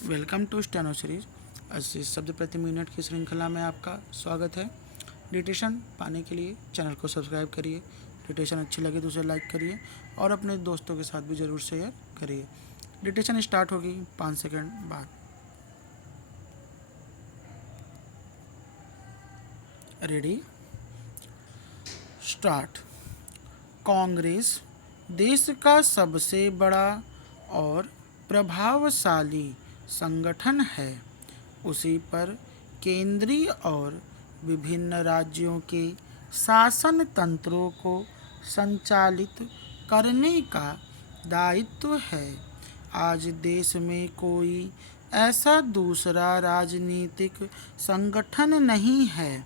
Welcome to steno series. 80 शब्द प्रति minute की श्रृंखला में आपका स्वागत है। डिटेशन पाने के लिए चैनल को सब्सक्राइब करिए। डिटेशन अच्छी लगे तो उसे लाइक करिए और अपने दोस्तों के साथ भी ज़रूर शेयर करिए। डिटेशन स्टार्ट होगी 5 सेकंड बाद। Ready, start. कांग्रेस देश का सबसे बड़ा और प्रभावशाली संगठन है। उसी पर केंद्रीय और विभिन्न राज्यों के शासन तंत्रों को संचालित करने का दायित्व है। आज देश में कोई ऐसा दूसरा राजनीतिक संगठन नहीं है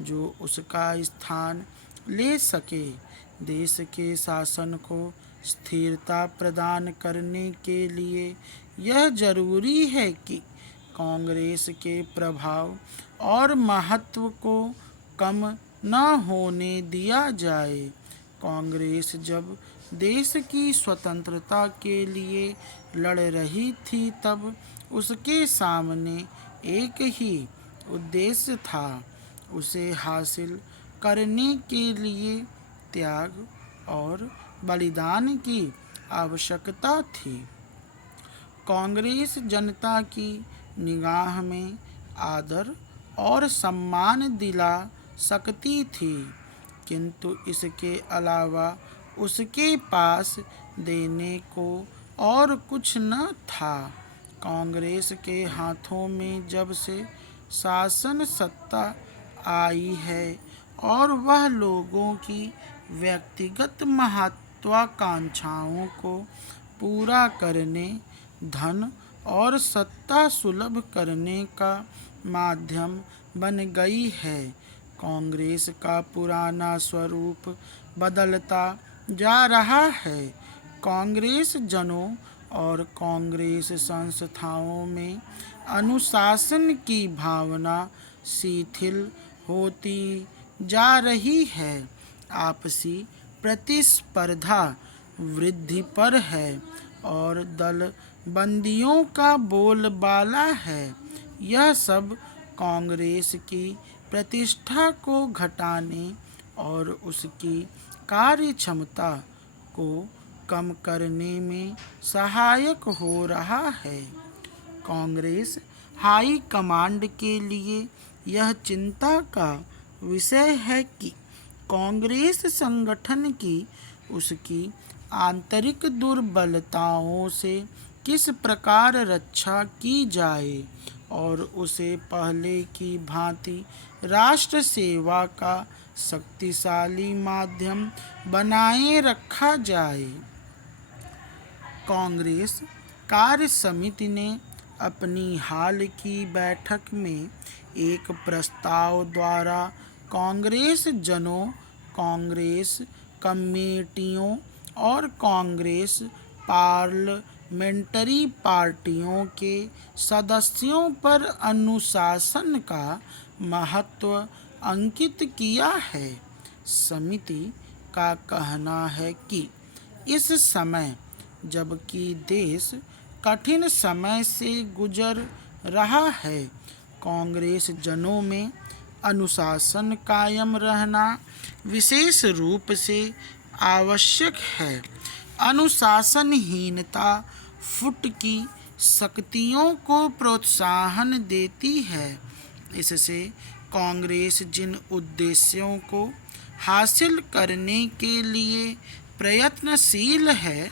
जो उसका स्थान ले सके। देश के शासन को स्थिरता प्रदान करने के लिए यह जरूरी है कि कांग्रेस के प्रभाव और महत्व को कम न होने दिया जाए। कांग्रेस जब देश की स्वतंत्रता के लिए लड़ रही थी तब उसके सामने एक ही उद्देश्य था, उसे हासिल करने के लिए त्याग और बलिदान की आवश्यकता थी। कांग्रेस जनता की निगाह में आदर और सम्मान दिला सकती थी, किंतु इसके अलावा उसके पास देने को और कुछ न था। कांग्रेस के हाथों में जब से शासन सत्ता आई है और वह लोगों की व्यक्तिगत महत्वाकांक्षाओं को पूरा करने, धन और सत्ता सुलभ करने का माध्यम बन गई है। कांग्रेस का पुराना स्वरूप बदलता जा रहा है। कांग्रेस जनों और कांग्रेस संस्थाओं में अनुशासन की भावना शिथिल होती जा रही है। आपसी प्रतिस्पर्धा वृद्धि पर है और दल बंदियों का बोलबाला है। यह सब कांग्रेस की प्रतिष्ठा को घटाने और उसकी कार्य क्षमता को कम करने में सहायक हो रहा है। कांग्रेस हाई कमांड के लिए यह चिंता का विषय है कि कांग्रेस संगठन की उसकी आंतरिक दुर्बलताओं से किस प्रकार रक्षा की जाए और उसे पहले की भांति राष्ट्र सेवा का शक्तिशाली माध्यम बनाए रखा जाए। कांग्रेस कार्य समिति ने अपनी हाल की बैठक में एक प्रस्ताव द्वारा कांग्रेस जनों, कांग्रेस कमेटियों और कांग्रेस पार्लियामेंट्री पार्टियों के सदस्यों पर अनुशासन का महत्व अंकित किया है। समिति का कहना है कि इस समय जबकि देश कठिन समय से गुजर रहा है, कांग्रेस जनों में अनुशासन कायम रहना विशेष रूप से आवश्यक है। अनुशासनहीनता फुट की शक्तियों को प्रोत्साहन देती है। इससे कांग्रेस जिन उद्देश्यों को हासिल करने के लिए प्रयत्नशील है,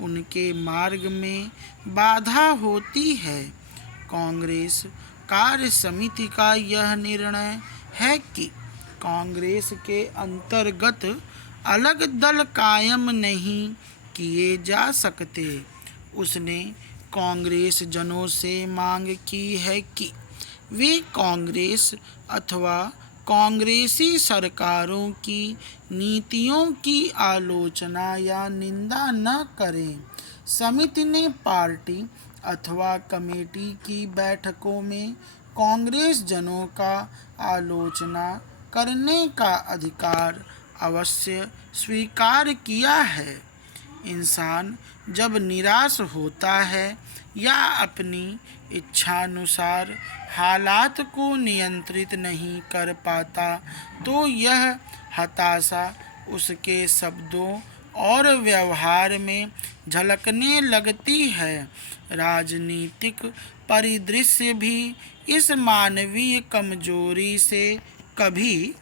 उनके मार्ग में बाधा होती है। कांग्रेस कार्य समिति का यह निर्णय है कि कांग्रेस के अंतर्गत अलग दल कायम नहीं किए जा सकते। उसने कांग्रेस जनों से मांग की है कि वे कांग्रेस अथवा कांग्रेसी सरकारों की नीतियों की आलोचना या निंदा न करें। समिति ने पार्टी अथवा कमेटी की बैठकों में कांग्रेस जनों का आलोचना करने का अधिकार अवश्य स्वीकार किया है। इंसान जब निराश होता है या अपनी इच्छानुसार हालात को नियंत्रित नहीं कर पाता तो यह हताशा उसके शब्दों और व्यवहार में झलकने लगती है। राजनीतिक परिदृश्य भी इस मानवीय कमजोरी से कभी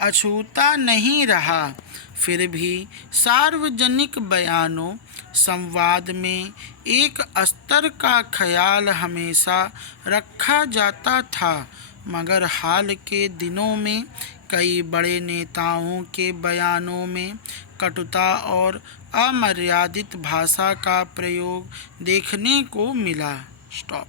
अछूता नहीं रहा। फिर भी सार्वजनिक बयानों संवाद में एक स्तर का ख्याल हमेशा रखा जाता था, मगर हाल के दिनों में कई बड़े नेताओं के बयानों में कटुता और अमर्यादित भाषा का प्रयोग देखने को मिला। स्टॉप।